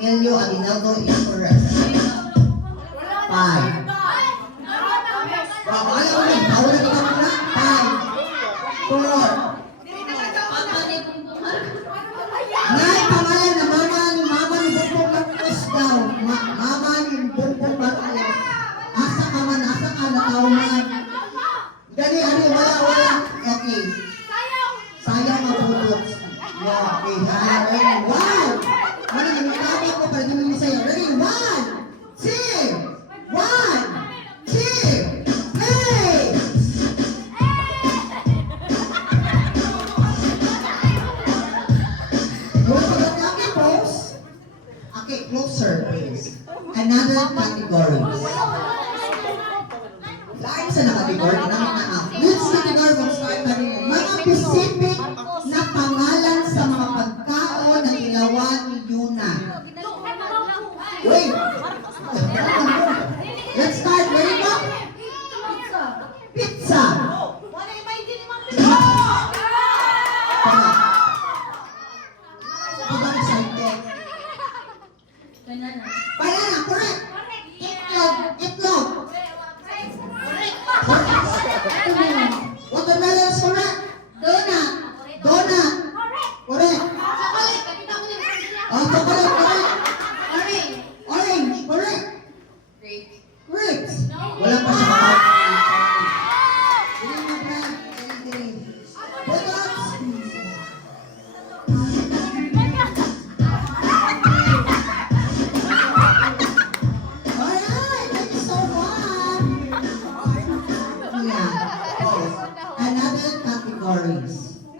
Emilio Aguinaldo is correct. 5. Ayaw ko rin. Bawal na ikaw muna. 5. 4. Nay, pangalan na mama ni Bongbong Marcos daw. Mama ni Bongbong Marcos. Asa ka man, asa ka natauman. Dali, wala. Okay. Sayang ang pulot. Okay, ha? Wow! Ano, nangyayari ako para di mo sa'yo. Ready? 1, 2, 1, 2, 3! Okay, pose. Okay, closer, please. Another category. Lain sa na-category, namin na ako. Next category, we'll start na rin. Mga specific na pangalan sa mga pagkaon na ilawan ni Yuna. Wait! Let's start. Ready ba? Pizza. Banana, correct. Itlog. Watermelon is correct. Donut. Correct. Oh, chocolate, correct. Orange, correct. Grapes. Wala pa siya.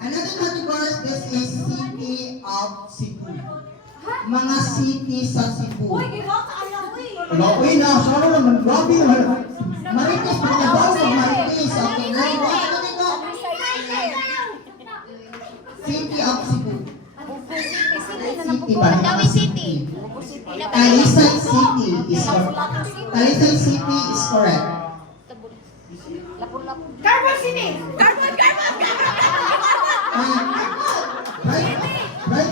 Another categories, this is city of Cebu. Mga city sa Cebu. Uy na, sana naman, grabe naman. Marites, pagkabaw ng Marites. Okay, city of Cebu. City ba? Talisay City is correct. Talisay City is correct. Carbon City! Carbon! Right,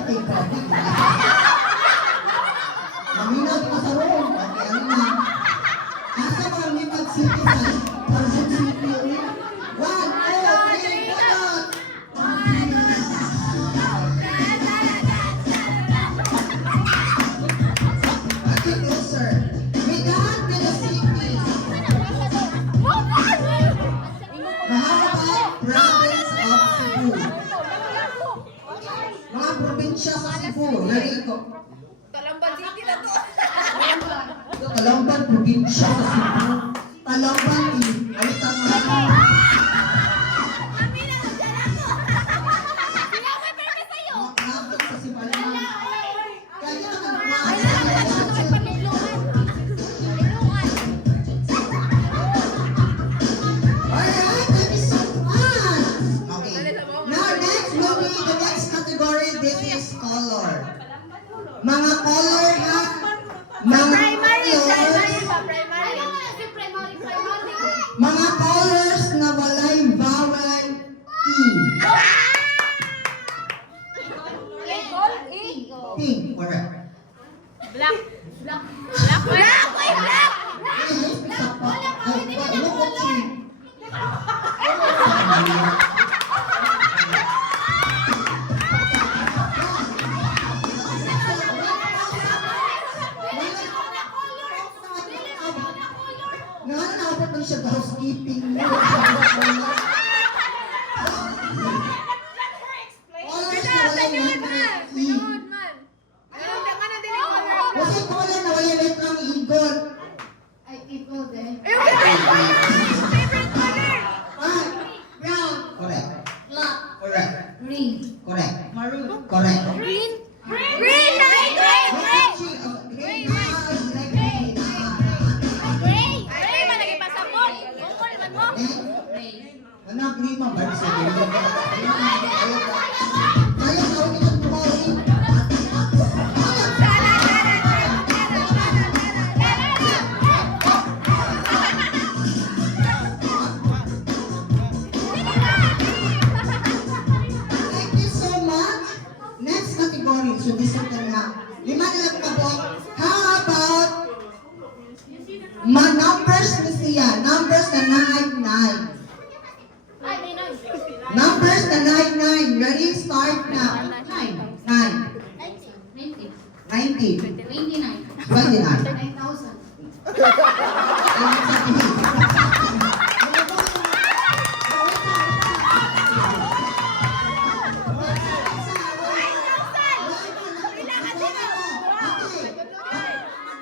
Maminaw ka sa roon. Okay, ano na? Asa ba ang Mitag City sa Carbon City? 1, 2, 3, 4. Okay, closer. Regard to the city. Mahaba province of Cebu. Mga probinsya sa Cebu. Lagi ko. Talamban City na to. Talamban, probinsya sa Cebu. Talamban, alitan mo. Kami na ko dyan ako. Wala may pwede sa'yo. Makakabot sa Sibalan. Kaya ka Alright, that is so fun. Okay. Now, next will be the next category. This is color. Mga color ha. Mga colors na walay vowel E. Pink, correct. Black. Dapat lang siya housekeeping mo. Colors na walay letter E. Kasi color na walay letter ng eagle. Ay, eagle din. Favorite color. Brown. Correct. Black. Correct. Green. Correct. Maroon. Correct. Green. Anak lima baru saja. Saya tahu kita kembali. How about numbers ni siya? Numbers na 9. Ay, may nine. Numbers na 9. Ready? Start na. 9. 90. 90. 29. 29. 9,000.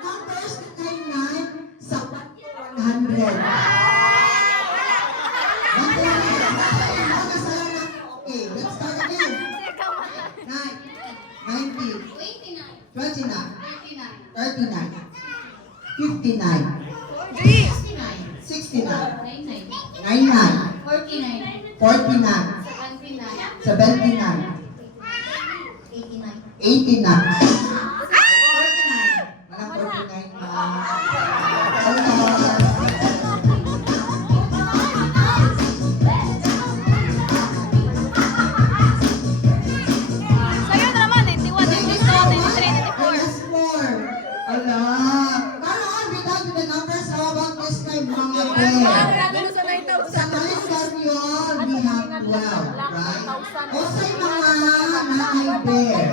Numbers na 9 sa 100. Okay, let's start again. 9, 90, 29. 29, 39. 39, 59, 69. 69, 99. 99, 49. 49, 79. 79, 89. 89. 49. Walang 49 na. Hello. Sa'yo naman, 91, 92, 93, 94. Last more. Ala. Karoon, without the numbers, how about this time, mga bear? Sa kalendaryo, we have 12, right? O sa mga nanay bear.